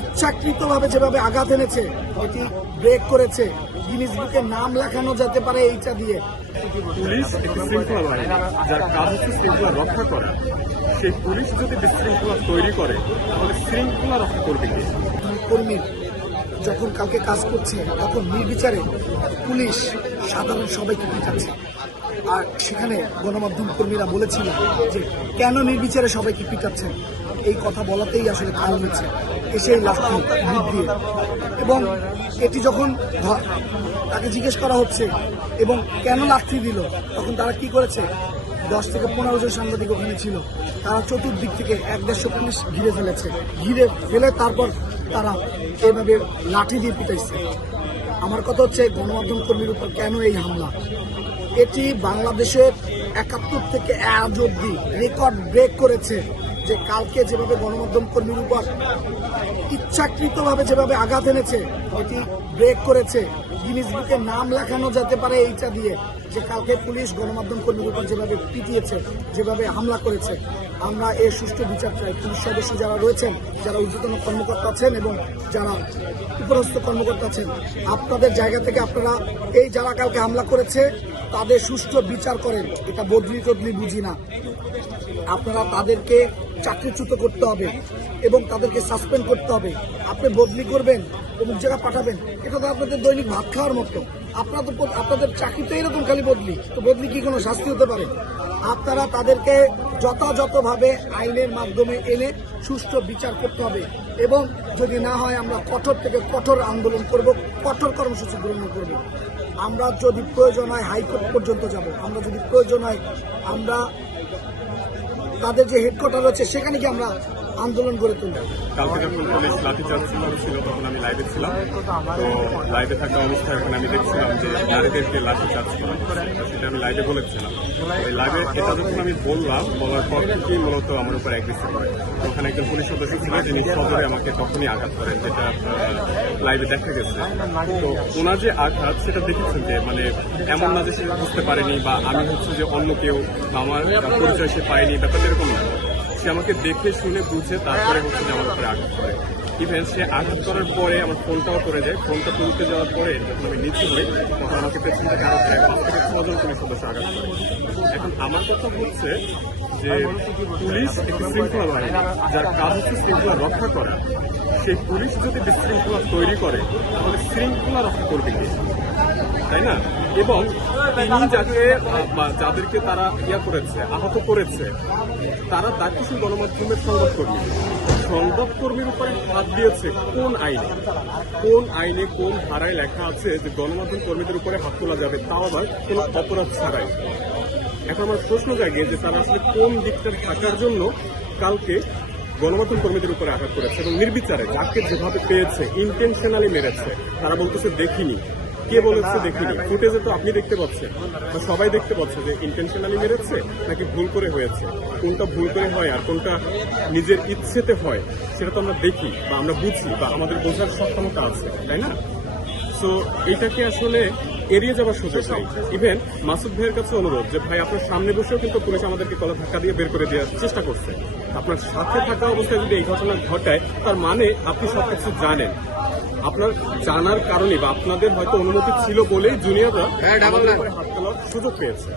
ইচ্ছাকৃতভাবে যেভাবে আঘাত এনেছে, এটি ব্রেক করেছে, গিনিস বুকে নাম লেখানো যেতে পারে এইটা দিয়ে। পুলিশ একটি শৃঙ্খলা বাহিনী, যার কাজ হচ্ছে শৃঙ্খলা রক্ষা করা। সেই পুলিশ যদি বিশৃঙ্খলা তৈরি করে তাহলে শৃঙ্খলা রক্ষা করবে কে? কর্মী যখন কালকে কাজ করছে তখন নির্বিচারে পুলিশ সাধারণ সবাইকে পিটাচ্ছে। আর সেখানে গণমাধ্যম কর্মীরা বলেছিল যে কেন নির্বিচারে সবাইকে পিটাচ্ছেন, এই কথা বলাতেই আসলে কাল হয়েছে এসে লাঠি বুট দিয়ে। এবং এটি যখন তাকে জিজ্ঞেস করা হচ্ছে এবং কেন লাঠি দিল, তখন তারা কি করেছে, 10 থেকে 15 জন সাংবাদিক ওখানে ছিল, তারা চতুর্দিক থেকে 1-150 পুলিশ ঘিরে ফেলে তারপর তারা এভাবে লাঠি দিয়ে পিটাইছে। আমার কথা হচ্ছে গণমাধ্যম কর্মীর উপর কেন এই হামলা? এটি বাংলাদেশের 71 থেকে আজ অব্দি রেকর্ড ব্রেক করেছে। যে কালকে যেভাবে গণমাধ্যম কর্মীর উপর ইচ্ছাকৃতভাবে যেভাবে আঘাত এনেছে, এটি ব্রেক করেছে, গিনিস বুকে নাম লেখানো যেতে পারে এইটা দিয়ে। যে কালকে পুলিশ গণমাধ্যম কর্মীর উপর যেভাবে পিটিয়েছে, যেভাবে হামলা করেছে, আমরা এর সুষ্ঠু বিচার চাই। পুলিশ সদস্য যারা রয়েছেন, যারা ঊর্ধ্বতন কর্মকর্তা আছেন এবং যারা উপরস্থ কর্মকর্তা আছেন, আপনাদের জায়গা থেকে আপনারা এই যারা কালকে হামলা করেছে তাদের সুষ্ঠু বিচার করেন। এটা বদলি টদলি বুঝি না, আপনারা তাদেরকে চাকরিচ্যুত করতে হবে এবং তাদেরকে সাসপেন্ড করতে হবে। আপনি বদলি করবেন, অমুক জায়গায় পাঠাবেন, এটা তো আপনাদের দৈনিক ভাত খাওয়ার মতো। আপনাদের চাকরিতে এরকম খালি বদলি, তো বদলি কি কোনো শাস্তি হতে পারে? আপনারা তাদেরকে যথাযথভাবে আইনের মাধ্যমে এনে সুষ্ঠু বিচার করতে হবে এবং যদি না হয় আমরা কঠোর থেকে কঠোর আন্দোলন করব, কঠোর কর্মসূচি গ্রহণ করব। আমরা যদি প্রয়োজন হয় হাইকোর্ট পর্যন্ত যাব, আমরা যদি প্রয়োজন হয় আমরা তাদের যে হেডকোয়ার্টার রয়েছে সেখানে কি আমরা আন্দোলন গড়ে তুলব। কালকে যখন পুলিশ লাঠিচার্জ ছিল তখন আমি লাইভে ছিলাম। তো লাইভে থাকা অবস্থায় এখন আমি দেখছিলাম যে নারীদেরকে লাঠিচার্জ করা, সেটা আমি লাইভে বলেছিলাম। ওই লাইভে এটা যখন আমি বলার পর থেকেই মূলত আমার উপর অ্যাগ্রেসিভ হয়। তো ওখানে একজন পুলিশ সদস্য ছিল যিনি সজোরে আমাকে তখনই আঘাত করেন, যেটা লাইভে দেখা গেছে। তো ওনার যে আঘাত সেটা দেখেছেন যে মানে এমন না যে সে বুঝতে পারেনি বা আমি হচ্ছে যে অন্য কেউ আমার পরিচয় সে পায়নি, ব্যাপারটা এরকম না। সে আমাকে দেখে শুনে বুঝে তারপরে হচ্ছে যে আমার উপরে আঘাত করে। ইভেন সে আঘাত করার পরে আমার ফোনটাও করে যায়। ফোনটা তুলতে যাওয়ার পরে যখন আমি নিচে হই তখন আমাকে পেছন থেকে আরো 5 থেকে 6 জন পুলিশ সদস্য আঘাত করে। এখন আমার কথা হচ্ছে যে পুলিশ একটি শৃঙ্খলা বাহিনী, যার কাজ হচ্ছে শৃঙ্খলা রক্ষা করা। সেই পুলিশ যদি বিশৃঙ্খলা তৈরি করে তাহলে শৃঙ্খলা রক্ষা করবে কে? তাই না? এবং তিনি যাদেরকে তারা করেছে, আহত করেছে, তারা দায়িত্বশীল গণমাধ্যমের সংবাদকর্মীর উপরে হাত দিয়েছে কোন আইনে কোন ধারায় লেখা আছে যে গণমাধ্যম কর্মীদের উপরে হাত তোলা যাবে, তাও আবার কোন অপরাধ ছাড়াই। এখন আমার প্রশ্ন জাগে যে তারা আসলে কোন দিকটা থাকার জন্য কালকে গণমাধ্যম কর্মীদের উপরে আঘাত করেছে এবং নির্বিচারে যাকে যেভাবে পেয়েছে ইন্টেনশনালি মেরেছে। তারা বলতেছে দেখিনি, কে বলেছে দেখিনি? ফুটেজে তো আপনি দেখতে পাচ্ছেন বা সবাই দেখতে পাচ্ছে যে ইন্টেনশনালি মেরেছে নাকি ভুল করে হয়েছে। কোনটা ভুল করে হয় আর কোনটা নিজের ইচ্ছেতে হয় সেটা তো আমরা দেখি বা আমরা বুঝি বা আমাদের বোঝার সক্ষমতা আছে, তাই না? সো এটাকে আসলে এড়িয়ে যাওয়ার সুযোগ নেই। ইভেন মাসুদ ভাইয়ের কাছে অনুরোধ যে ভাই আপনার সামনে বসেও কিন্তু পুলিশ আমাদেরকে গলা ধাক্কা দিয়ে বের করে দেওয়ার চেষ্টা করছে। আপনার সাথে থাকা অবস্থায় যদি এই ঘটনা ঘটায় তার মানে আপনি সবকিছু জানেন। আপনার জানার কারণে বা আপনাদের হয়তো অনুমতি ছিল বলেই জুনিয়ররা হাত তোলার সুযোগ পেয়েছে।